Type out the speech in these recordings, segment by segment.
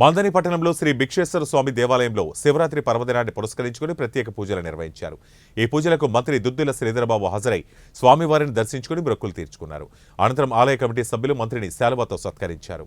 మందని పట్టణంలో శ్రీ భిక్షేశ్వర స్వామి దేవాలయంలో శివరాత్రి పర్వదినాన్ని పురస్కరించుకుని ప్రత్యేక పూజలు నిర్వహించారు. ఈ పూజలకు మంత్రి దుద్దుల శ్రీధరబాబు హాజరై స్వామివారిని దర్శించుకుని మొక్కులు తీర్చుకున్నారు. అనంతరం ఆలయ కమిటీ సభ్యులు మంత్రిని శాలువాతో సత్కరించారు.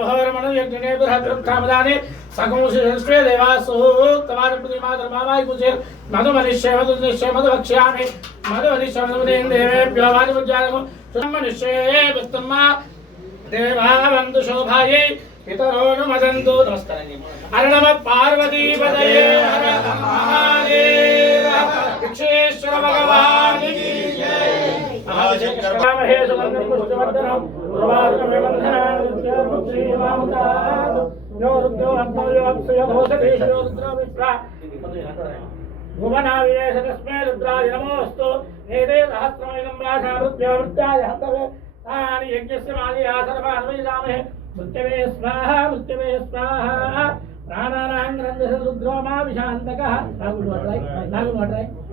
హోరమణు యజ్ఞనే బృహద్రుక్తామదాని సకముషి సంస్కృత దేవాసు తమారి ప్రతిమాతర మామాయి కుచేర్ మధు మనిష్య మధు నిశ్చయ మధు వక్ష్యామి మధు మనిష్య మధు దేవేభ్యో వాదిముద్యానము మనిష్యే విత్తమ్మ దేవావంతు శోభాయై गर्भे सुमन्त्रं पुष्पवर्धनं प्रभाकमेवन्धनं भुवनाविवेश तस्मै रुद्राय तानि यज्ञस्य मालिया मृत्यवे स्वाहा मृत्यवे स्वाहा। प्राणानां ग्रन्थसरुद्रो मा विशान्तकः नागुण्वाट्राय् नागुण्वाट्राय्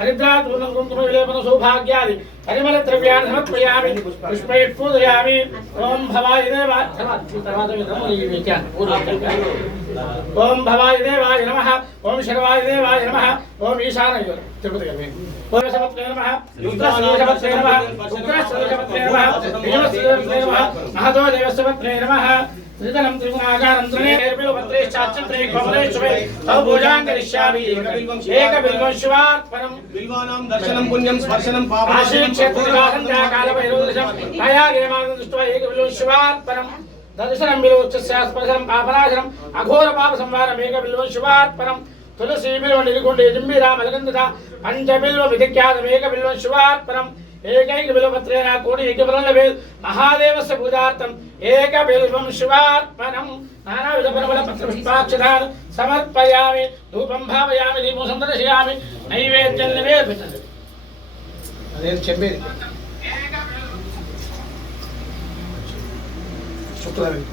हरिद्रात्मनकुङ्कुमविलेपन सौभाग्यादि हरिमल द्रव्यान् समर्पयामि पुष्पै पूजयामि ॐ भवाय देवाय ॐ भवाय देवाय नमः। ॐ शर्वाय देवाय नमः। ॐ ईशानाय तिरुपतिगणे ॐ समत्रे नमः। युद्धसमत्रे नमः। उग्रसमत्रे नमः। देवसमत्रे नमः। महतो देवसमत्रे नमः। त्रिदनं त्रिगुणाकारं त्रिनेर्विलपत्रेश्चाच्चत्रे कमलेश्वरे तव पूजां करिष्यामि। एकबिल्वं शिवात् परम् బిల్వానాం దర్శనం పుణ్యం స్పర్శనం పాపం కాశీక్షేత్రనివాసం కాలభైరవదృశం దయాగిరిమానం దృష్ట్వా ఏక బిల్వం శివార్పణం. దర్శనం బిల్వోచ్చస్యాస్పర్శనం పాపనాశనం. అఘోర పాప సంవారం ఏక బిల్వం శివార్పణం. తులసి బిల్వ నిలుగుండి జింబిరా మలగంధ పంచబిల్వ విధిఖ్యాతం ఏక బిల్వం శివార్పణం. ఏకైక బిల్వపత్రేణ కోటి మహాదేవస్య పూజార్థం ఏక బిల్వం శివార్పణం. నానావిధ పరిమళ పత్ర పుష్పాక్షరాలు సమర్పయామి. ధూపం భావయామి దీపం సందర్శయామి. నైవేద్యం నివేదించండి. అదేం చెప్పేది. శుక్రవారం